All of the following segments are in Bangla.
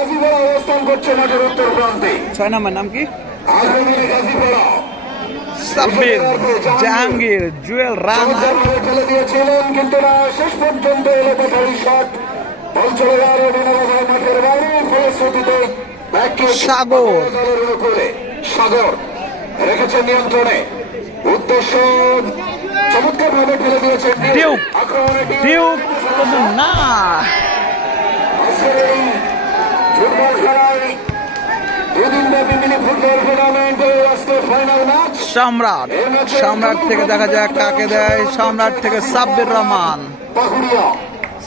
গাজীপাড়া অবস্থান করছে মাঠের উত্তর প্রান্তে। 6 নম্বর নাম কি? আগ্রহী গাজীপাড়া সাব্বির, জাহাঙ্গীর, জুয়েল রানা খেলে দিয়েছিলেন, কিন্তু না, শেষ পর্যন্ত এলো কোথায় শট, বল চলে গেল মাঠের বাইরে। ফলশ্রুতিতে সাগর সাগর রেখেছেন নিয়ন্ত্রণে, উদ্দেশ্য চমৎকার ভাবে ফেলে দিয়েছেন ডিউক, ডিউক কিন্তু না। ফুটবল খেলায় দুদিন ব্যাপী মিনি ফুটবল টুর্নামেন্টের আজকের ফাইনাল ম্যাচ। সম্রাট, সম্রাট থেকে দেখা যাক কাকে দেয়। সম্রাট থেকে সাব্বির রহমান। পাকুড়িয়া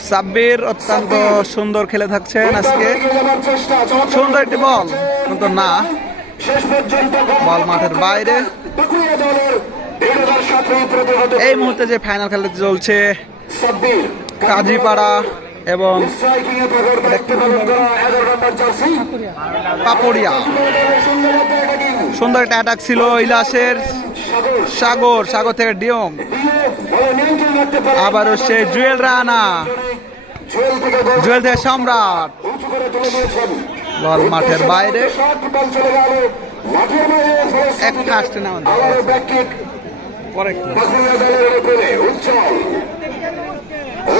সাব্বির অত্যন্ত সুন্দর খেলে থাকছেন আজকে। সুন্দর একটি বল কিন্তু না, শেষ পর্যন্ত বল মাঠের বাইরে। পাকুড়িয়া দলের দৃঢ়তার সাথে প্রতিহত এই মুহূর্তে যে ফাইনাল খেলা চলছে সাব্বির কাজীপাড়া এবং স্ট্রাইকিং এ পাগড় দায়িত্ব পালন করা 11 নম্বর জার্সি পাপড়িয়া। সুন্দর একটা অ্যাটাক ছিল ইলাসের। সাগর, সাগর থেকে ডিয়ং, আবারও সে জুয়েল রানা, জুয়েল থেকে সম্রাট, বল মাঠের বাইরে। একটা আসছে না পরে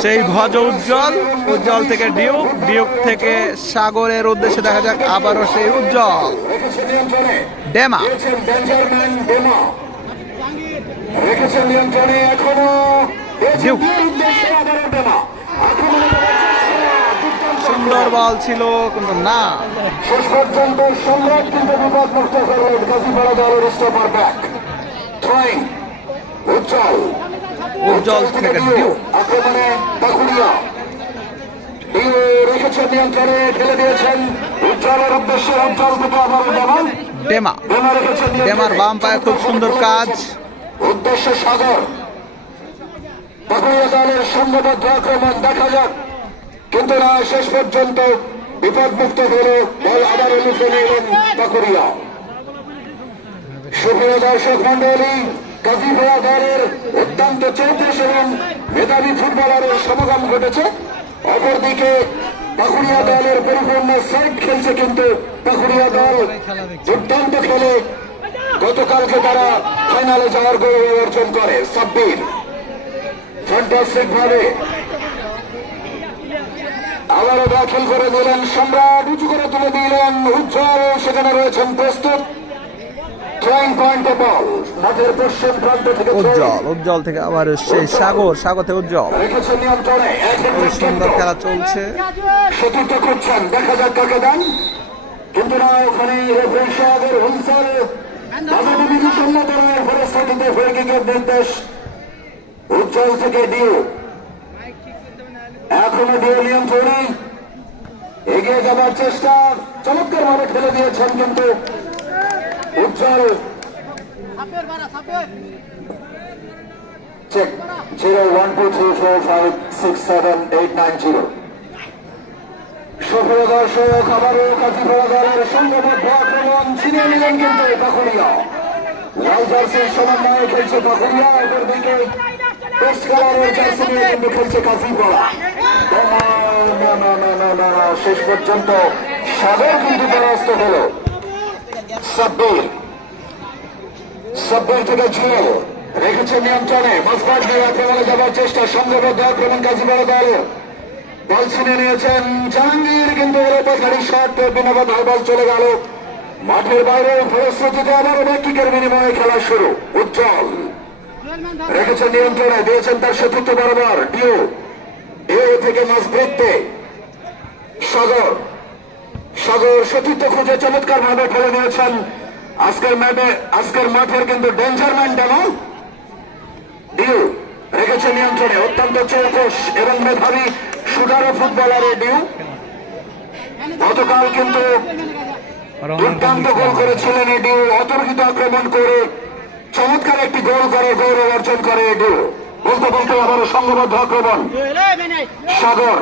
সেই ভজ উজ্জ্বল, উজ্জ্বল থেকে ডিউক, ডিউক থেকে সাগরের উদ্দেশ্যে দেখা যাক আবারও সেই উজ্জ্বল। ডেমা ডিউক, সুন্দর বল ছিল কিন্তু না। শেষ পর্যন্ত সম্রাট কিন্তু বিপদ মুক্ত করলেন গাজীপাড়া দলের স্টপার ব্যাক। থ্রোয়িং উজ্জ্বল, উজ্জ্বল থেকে ডিউক, আক্রমণে পাকুড়িয়া রেখেছেন নিয়ন্ত্রণে, ঠেলে দিয়েছেন উজ্জ্বলের উদ্দেশ্যে। উজ্জ্বল থেকে আবার ডেমা, ডেমা রেখেছেন ডেমার বাম পায়ে খুব সুন্দর কাজ। উদ্দেশ্য সাগর, পাকুড়িয়া দলের সংঘবদ্ধ আক্রমণ দেখা যাক, কিন্তু না, শেষ পর্যন্ত বিপদমুক্ত হল বল। আবার লুফে নিলেন পাকুড়িয়া। সুপ্রিয় দর্শক মন্ডলী, গাজীপাড়া দলের অত্যন্ত চৌকস এবং মেধাবী ফুটবলারের সমাগম ঘটেছে। অপরদিকে পাকুড়িয়া দলের পরিপূর্ণ সাইড খেলছে, কিন্তু পাকুড়িয়া দল দুর্দান্ত খেলে গতকালকে তারা ফাইনালে যাওয়ার গৌরব অর্জন করে। সাব্বির ফ্যান্টাস্টিক ভাবে আবারও দাখিল করে দিলেন সম্রাট, উঁচু করে তুলে দিলেন উজ্জ্বল, সেখানে রয়েছেন প্রস্তুত। থ্রোয়িং পয়েন্টে বল মাঠের পশ্চিম প্রান্ত থেকে উজ্জ্বল, উজ্জ্বল থেকে আবার সেই সাগর, সাগর থেকে উজ্জ্বল। রেখেছেন নিয়ন্ত্রণে, সুন্দর খেলা চলছে। সতীর্থ করছেন, দেখা যাক কাকে দেন, কিন্তু না, ওখানে রেফারি সাহেবের হুইসেল বাজাতে বিধিসম্মত ধরনের পরিস্থিতিতে ফ্রিকিকের নির্দেশ। উজ্জ্বল থেকে ডিউ, এখনো ডিউ নিয়ন্ত্রণে, এগিয়ে যাবার চেষ্টা, চমৎকার ভাবে খেলে দিয়েছেন, কিন্তু উজ্জ্বল। চেক 01234567890। সুপ্রিয় দর্শক, আবারও গাজীপাড়া দলের সংঘবদ্ধ আক্রমণ ছিনিয়ে নিলেন কিন্তু পাকুড়িয়া। লাল জার্সির সমন্বয়ে খেলছে পাকুড়িয়া, অপরদিকে বেস্ট কালারের জার্সি নিয়ে কিন্তু খেলছে গাজীপাড়া। শেষ পর্যন্ত সাগর কিন্তু পরাস্ত হল। সাব্বির, সাব্বির থেকে জুয়েল রেখেছে নিয়ন্ত্রণে, মাঝমাঠ দিয়ে আক্রমণে যাবার চেষ্টা, সংঘবদ্ধ আক্রমণ গাজীপাড়া দল। বল ছিনে নিয়েছেন জাহাঙ্গীর, কিন্তু এলোপাথারি শট, বিনা বাধায় বল চলে গেল মাঠের বাইরে। ফলশ্রুতিতে আবারও ব্যাকিকের বিনিময়ে খেলা শুরু। উজ্জ্বল রেখেছেন নিয়ন্ত্রণে, দিয়েছেন তার সতীর্থ বরাবর ডিউ, ডিউ থেকে মাঝবৃত্তে সাগর, সাগর সতীর্থ খুঁজে চমৎকার ভাবে ফেলে নিয়েছেন। আজকের মাঠের কিন্তু ডেঞ্জারম্যান ডেমো। ডিউ রেখেছে নিয়ন্ত্রণে, অত্যন্ত চৌকস এবং মেধাবী শুটার ফুটবলার ডিউ। গতকাল কিন্তু দুর্দান্ত গোল করেছিলেন ডিউ, অতর্কিত আক্রমণ করে চমৎকার একটি গোল করে গৌরব অর্জন করে ডিউ। বলতে বলতে আবারও সংঘবদ্ধ আক্রমণ। সাগর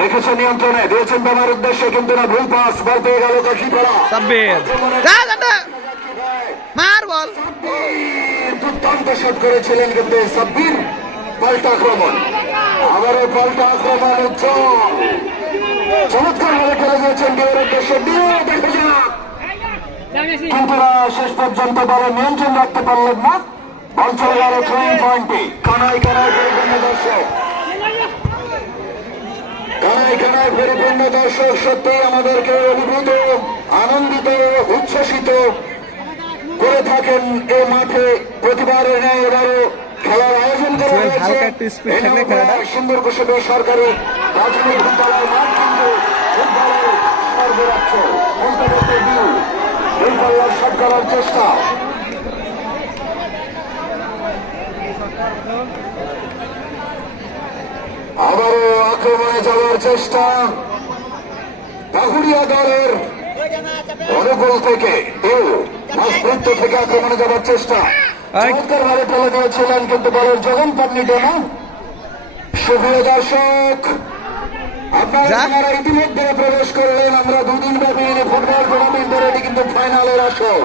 রেখেছে নিয়ন্ত্রণে, দিয়েছেন বাবার উদ্দেশ্যে, কিন্তু না, ভুল পাস, বল পেয়ে গেল গাজীপাড়া। সাব্বির মার বল, দুর্দান্ত শট করেছিলেন কিন্তু সাব্বির। পাল্টা আক্রমণ, আবারও পাল্টা আক্রমণ, উজ্জ্বল চমৎকার নিয়েছেন ডিওর উদ্দেশ্যে, ডিও দেখে যান, কিন্তু না, শেষ পর্যন্ত বলের নিয়ন্ত্রণ রাখতে পারলেন না। বল চলে গেল থ্রোয়িং পয়েন্টে। কানায় কানায় পরিপূর্ণ দর্শক, কানায় কানায় পরিপূর্ণ দর্শক সত্যি আমাদেরকে অভিভূত, আনন্দিত, উচ্ছ্বসিত করে থাকেন। এই মাঠে প্রতিবারের ন্যায় এবারও খেলার আয়োজন করা হয়েছে। হালকা একটু স্পিড থাকলে খেলাটা সুন্দর কুশলী সরকারি প্রাথমিক বিদ্যালয় মাঠ কিন্তু ফুটবলের সর্বোচ্চ মন্তব্য দিন এই পাল্লার শট করার চেষ্টা। আবারও আক্রমণে যাওয়ার চেষ্টা পাকুড়িয়া দলের অনুকূল থেকে, মাঝবৃত্ত থেকে আক্রমণে যাওয়ার চেষ্টা। চমৎকার ভাবে ফেলে দিয়েছিলেন কিন্তু বলের যোগান পাননি ডেমা। সুপ্রিয় দর্শক, আপনারা ইতিমধ্যে প্রবেশ করলেন। আমরা দুদিন ব্যাপী ফুটবল টুর্নামেন্টের এটি কিন্তু ফাইনালের আসর।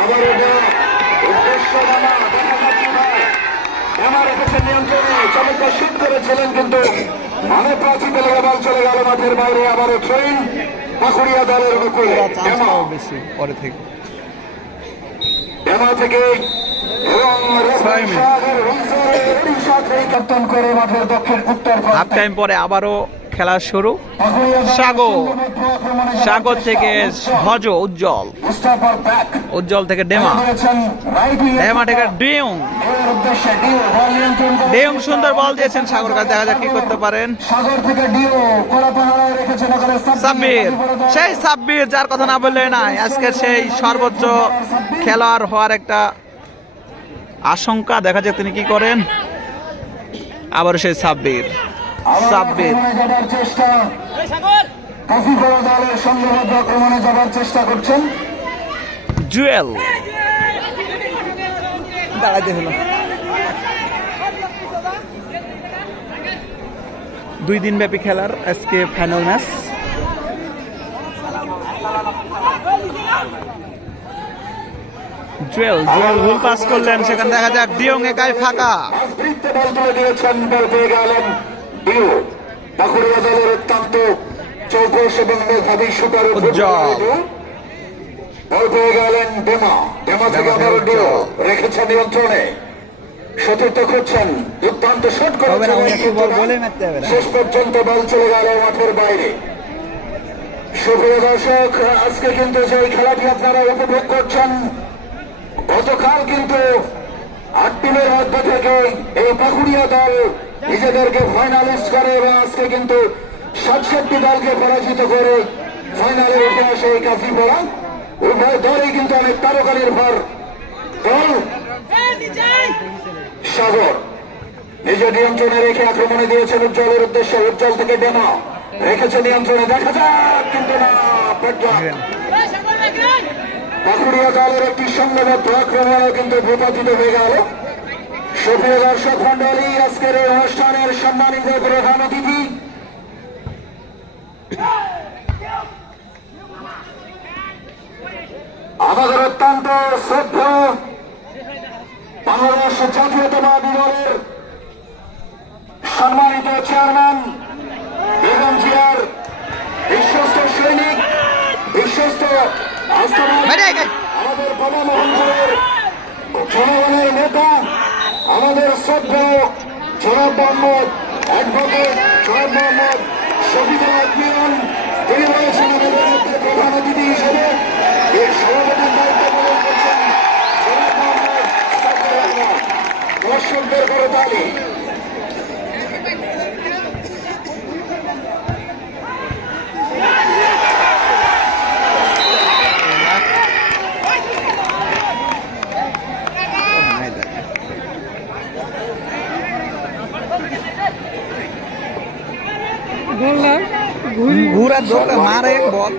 আবার উদ্দেশ্য রেখেছেন নিয়ন্ত্রণে, চমৎকার শুট করেছিলেন কিন্তু মানে প্রাচী পেলে বল চলে গেল মাঠের বাইরে। আবারও ট্রেন পাকুড়িয়া দলের উপরে বেশি পরে থেকে ডেমা থেকে এবং ক্যাপ্টেন করে মাঠের দক্ষিণ উত্তর হাফ টাইম পরে আবারও খেলা শুরু। সাগর থেকে ভজ উজ্জ্বল, উজ্জ্বল থেকে ডেমা, ডেমা থেকে ডিউং, ডিউং সুন্দর বল দিয়েছেন সাগর কাছে, দেখা যাক কি করতে পারেন। সাব্বির, সেই সাব্বির যার কথা না বললে নাই, আজকের সেই সর্বোচ্চ খেলোয়াড় হওয়ার একটা আশঙ্কা, দেখা যাক তিনি কি করেন। আবার সেই সাব্বির, সাব্বির আক্রমণে যাবার চেষ্টা করছেন। জুয়েল দাঁড়াইতে হলো। 2 দিন ব্যাপী খেলার আজকে ফাইনাল ম্যাচ। জুয়েল ভুল পাস করলেন, সেখানে দেখা যাক ডিওং একাই ফাঁকা। পাকুড়িয়া দলের অত্যন্ত চৌকস এবং মেধাবী শুটার বল পেয়ে গেলেন ডেমা, ডেমা থেকে আবার ডিও রেখেছেন নিয়ন্ত্রণে, সতীর্থ খুঁজছেন, দুর্দান্ত শট করেছেন, শেষ পর্যন্ত বল চলে গেল মাঠের বাইরে। সুপ্রিয় দর্শক, আজকে কিন্তু যে খেলাটি আপনারা উপভোগ করছেন, গতকাল কিন্তু 8 টিমের মধ্যে থেকে এই পাকুড়িয়া দল নিজেদেরকে ফাইনালিস্ট করে এবং আজকে কিন্তু 67 দলকে পরাজিত করে ফাইনালে উঠে আসে এই কাজীপাড়া। উভয় দলই কিন্তু অনেক তারকা নির্ভর দল। সাগর নিজের নিয়ন্ত্রণে রেখে আক্রমণে দিয়েছেন উজ্জ্বলের উদ্দেশ্যে, উজ্জ্বল থেকে ডেমা রেখেছে নিয়ন্ত্রণে, দেখা যাক কিন্তু না, পাকুড়িয়া দলের একটি সংঘবদ্ধ আক্রমণও কিন্তু ভূপাতিত হয়ে গেল। সুপ্রিয় দর্শক মন্ডলী, আজকের এই অনুষ্ঠানের সম্মানিত প্রধান অতিথি আমাদের অত্যন্ত শ্রদ্ধেয় বাংলাদেশ জাতীয়তাবাদী দলের সম্মানিত চেয়ারম্যান বেগম জিয়ার বিশ্বস্ত সৈনিক, বিশ্বস্ত আমাদের গণমোহনপুরের জনগণের নেতা, আমাদের শ্রদ্ধেয় জনাব মোহাম্মদ অ্যাডভোকেট জনাব মোহাম্মদ শফিকুল আলম, তিনি বলেছেন আমাদের মধ্যে প্রধান অতিথি হিসেবে এই সভাপতির দায়িত্ব পালন করছেন জনাব মোহাম্মদ সাফর রহমান। দর্শকদের করতালি। ঘুরা দৌড়া মারে এক বল।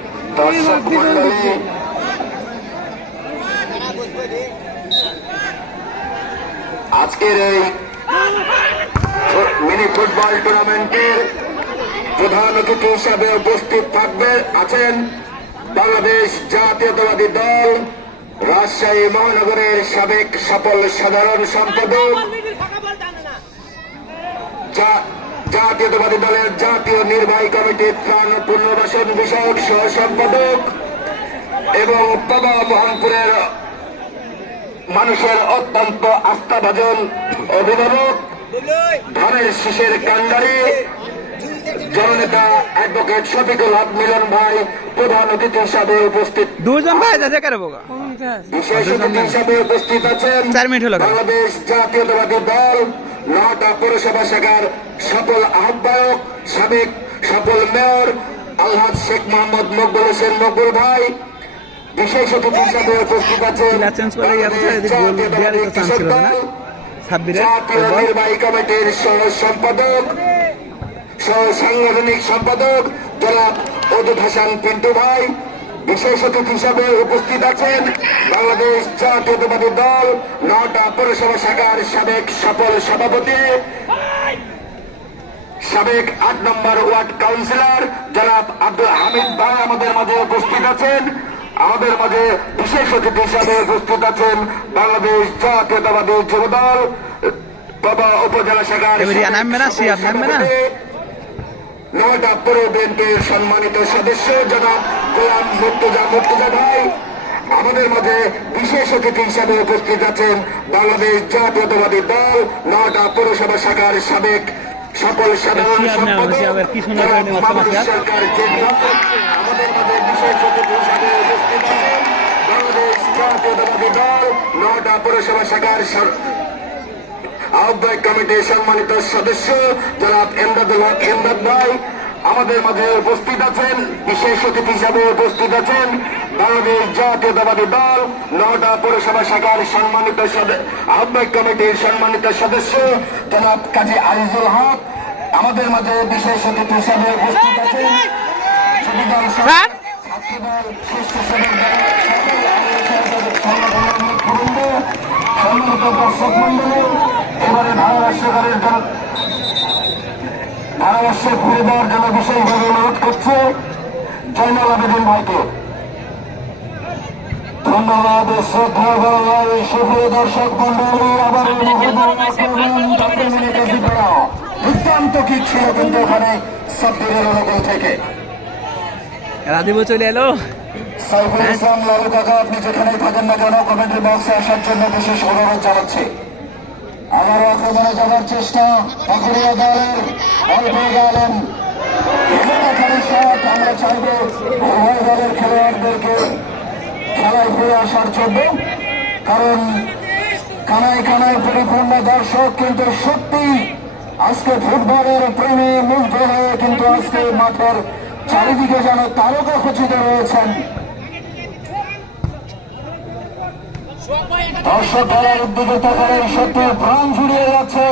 আজকের এই মিনি ফুটবল টুর্নামেন্টের প্রধান অতিথি হিসাবে উপস্থিত আছেন বাংলাদেশ জাতীয়তাবাদী দল রাজশাহী মহানগরের সাবেক সফল সাধারণ সম্পাদক, জাতীয়তাবাদী দলের জাতীয় জাতীয় নির্বাহী কমিটির ত্রাণ পুনর্বাসন বিষয়ক সহ সম্পাদক এবং তবা মোহনপুরের মানুষের অত্যন্ত আস্থাভাজন অভিভাবক, ধানের শীষের কান্ডারি জননেতা অ্যাডভোকেট শফিকুল হক মিলন ভাই প্রধান অতিথি হিসাবে উপস্থিত। দুজন ভাই আছে কেন বোকা? বিশেষ অতিথি হিসাবে উপস্থিত আছেন 4 মিনিট হলো। বাংলাদেশ জাতীয়তাবাদী দল নওটা পৌরসভা শাখার সফল আহ্বায়ক, সাবেক সফল মেয়র আলহাজ শেখ মোহাম্মদ মকবুল হোসেন মকবুল ভাই। বিশেষ অতিথি হিসাবে উপস্থিত আছেন জাতীয় নির্বাহী কমিটির সহ সম্পাদক সহ সাংগঠনিক সম্পাদক জনাব অদুদ হাসান পিন্টু ভাই। বিশেষ অতিথি হিসাবে উপস্থিত আছেন বাংলাদেশ জাতীয়তাবাদী দল নওটা পৌরসভা শাখার সাবেক সফল সভাপতি, সাবেক 8 নম্বর ওয়ার্ড কাউন্সিলর জনাব আব্দুল হামিদ ভাই আমাদের মাঝে উপস্থিত আছেন। আমাদের মাঝে বিশেষ অতিথি হিসাবে উপস্থিত আছেন বাংলাদেশ জাতীয়তাবাদী যুবদল তবা উপজেলা শাখার নওটা পৌর বিএনপির সম্মানিত সদস্য জনাব গোলাম মুর্তজা ভাই। আমাদের মাঝে বিশেষ অতিথি হিসাবে উপস্থিত আছেন বাংলাদেশ জাতীয়তাবাদী দল নওটা পৌরসভা শাখার সাবেক সফল সাধারণ সম্পাদক সরকার জেলা। আমাদের মাঝে বিশেষ অতিথি হিসাবে উপস্থিত আছেন বাংলাদেশ জাতীয়তাবাদী দল নওটা পৌরসভা শাখার আহ্বায়ক কমিটির সম্মানিত সদস্য জনাব এমদাদুল হক এমদাদ ভাই। আমাদের মাঝে উপস্থিত আছেন বিশেষ অতিথি হিসাবে উপস্থিত আছেন বাংলাদেশ জাতীয়তাবাদী দল নওটা পৌরসভা শাখার সম্মানিত আহ্বায়ক কমিটির সম্মানিত সদস্য জনাব কাজী আজিজুল হক। আমাদের মাঝে বিশেষ অতিথি হিসাবে উপস্থিত আছেন ছাত্রদল শীর্ষ সম্মানিত দর্শক মন্ডলী। এবারে ধারাভাষ্যে ঘুরে দেওয়ার জন্য বিশেষভাবে অনুরোধ করছে জয়নাল আবেদিন ভাইকে। ধন্যবাদ। শ্রদ্ধা সুপ্রিয় দর্শক মন্ডলী, আবার দুর্দান্ত কিক ছিল কিন্তু ওখানে সাব্বিরের অনুকূল থেকে। রাজীব চলে এলো। সাইফুল ইসলাম লালু কাকা, আপনি যেখানেই থাকেন না কেন কমেন্ট্রি বক্সে আসার জন্য বিশেষ অনুরোধ জানাচ্ছি। আবারও আক্রমণে যাওয়ার চেষ্টা পাকুড়িয়া দলের অল্প গেলেন। আমরা চাইব উভয় দলের খেলোয়াড়দেরকে খেলায় ফিরে আসার জন্য, কারণ কানায় কানায় পরিপূর্ণ দর্শক কিন্তু সত্যি আজকে ফুটবলের প্রেমে মুগ্ধ হয়ে কিন্তু আজকে মাঠের চারিদিকে যেন তারকা খচিত রয়েছেন। দর্শক দলের উদ্যোগে তাকালে সত্যি প্রাণ জুড়িয়ে যাচ্ছে।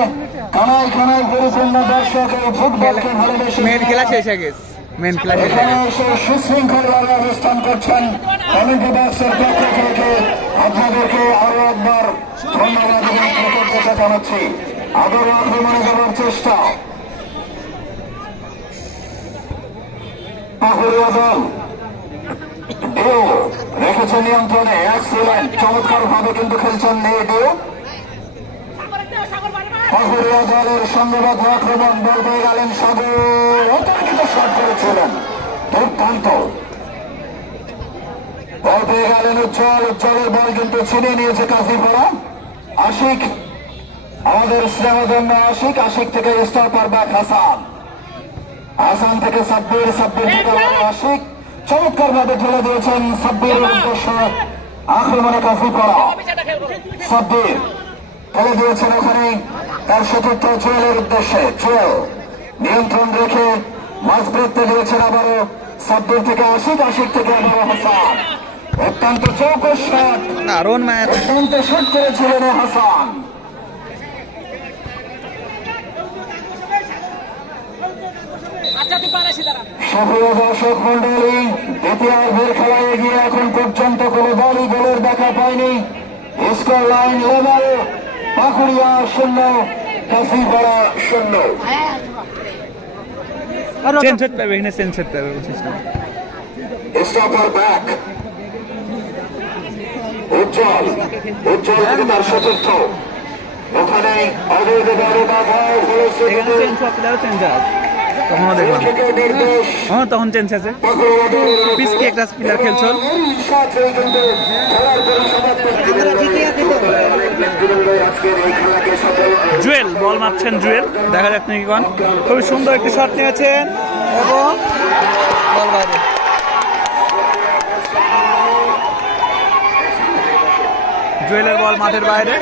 কানায় কানায় পরিপূর্ণ দর্শক এই ফুটবলকে ভালোবেসে এখানে এসে সুশৃঙ্খল ভাবে অবস্থান করছেন। কমিটি বক্সের পক্ষ থেকে আপনাদেরকে আরো একবার ধন্যবাদ এবং কৃতজ্ঞতা জানাচ্ছি। আবারও আক্রমণে যাওয়ার চেষ্টা পাকুড়িয়া দল রেখেছে নিয়ন্ত্রণে। এক্সিলেন্ট, চমৎকার ভাবে কিন্তু খেলছেন পাকুড়িয়া দলের সংঘবদ্ধ আক্রমণ। বল পেয়ে গেলেন সাগর, অতর্কিত শট করেছিলেন, দুর্দান্ত বল পেয়ে গেলেন উজ্জ্বল। উজ্জ্বলের বল কিন্তু ছিনিয়ে নিয়েছে কাশিপাড়া আশিক, আমাদের স্নেহধন্য আশিক। আশিক থেকে স্টপার ব্যাক হাসান, হাসান থেকে সাব্বির, সাব্বির থেকে আশিক। চমৎকার ভাবে ঠেলে দিয়েছেন সাব্বিরের উদ্দেশ্য আক্রমণে কাশিপাড়া। সাব্বির ঠেলে দিয়েছেন ওখানে তার সতীর্থ জুয়েলের উদ্দেশ্যে। জুয়েল নিয়ন্ত্রণ রেখে মাছ বৃত্তে দিয়েছেন আবারও সাব্বির থেকে আশিক, আশিক থেকে আবারও হাসান। অত্যন্ত চৌকস শট, অত্যন্ত শট করেছিলেন হাসান। সুপ্রিয় দর্শক মন্ডলী, দ্বিতীয়ার্ধের খেলায় গিয়ে এখন পর্যন্ত কোন দলই গোলের দেখা পায়নি। Score line level, Pakuria 0, Kashipara 0। Stopper back Ujjwal, Ujjwal থেকে তার সতীর্থ ওখানে অবৈধ বড় বাধা তখনও দেখলাম থেকে নির্দেশ হ্যাঁ তখন চেঞ্জ আছে পিসকে একটা প্লেয়ার খেলছিল জুয়েল বল মারছেন জুয়েল দেখা যাক নাকি কোন খুবই সুন্দর একটি শট নিয়েছেন এবং বল বাইরে জুয়েলের বল মাঠের বাইরে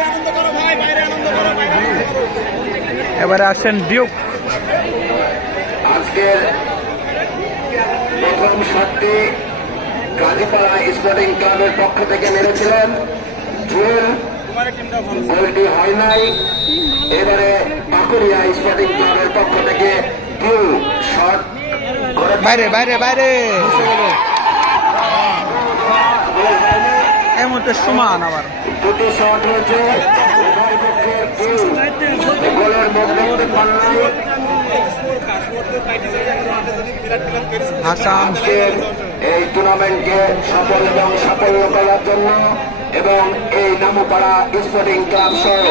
এবারে আসছেন ডিউক আজকের প্রথম শটটি গাজীপাড়া স্পোর্টিং ক্লাবের পক্ষ থেকে মেরেছিলেন জুয়েল, গোলটি হয় নাই। এবারে পাকুড়িয়া স্পোর্টিং ক্লাবের পক্ষ থেকে ডিউ শট করে বাইরে বাইরে বাইরে এই মুহূর্তে সমান আবার দুটি শট হয়েছে উভয় পক্ষের ডিউ গোলের মুখ দেখতে পান নাই। হাসান আজকের এই টুর্নামেন্টকে সফল এবং সাফল্য করার জন্য এবং এই নামপাড়া স্পোর্টিং ক্লাব সহ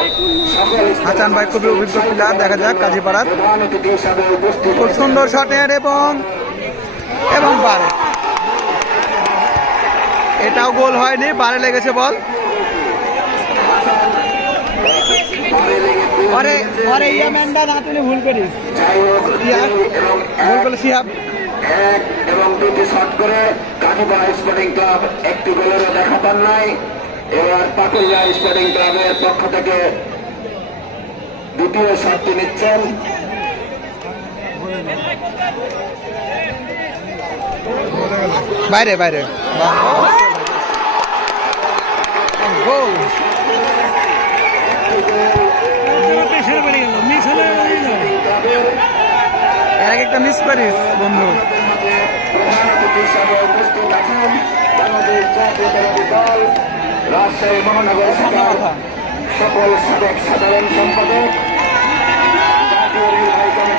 সকল হাসান ভাই খুবই অভিজ্ঞ প্লেয়ার দেখা যাক কাজীপাড়ার প্রধান অতিথি হিসাবে উপস্থিত খুব সুন্দর শটের এবং এবং বারে এটাও গোল হয়নি বারে লেগেছে বল পরে পরে ইয়াম্যান্ডা না তুলে ভুল করিস যাই হোক এবং ভুল করলে সিহাব এক এবং দুটি শট করে কাজীপাড়া স্পোর্টিং ক্লাব একটি গোলেরও দেখা পান নাই। এবার পাকুড়িয়া স্পোর্টিং ক্লাবের পক্ষ থেকে দ্বিতীয় শটটি নিচ্ছেন বাইরে বাইরে গোল এর আগে একটা মিস করিস বন্ধু প্রধান অতিথি হিসাবে উপস্থিত আছেন বাংলাদেশ জাতীয়তাবাদী দল রাজশাহী মহানগর শাখার সকল সাবেক সাধারণ সম্পাদক জাতীয় নির্বাহী কমিটির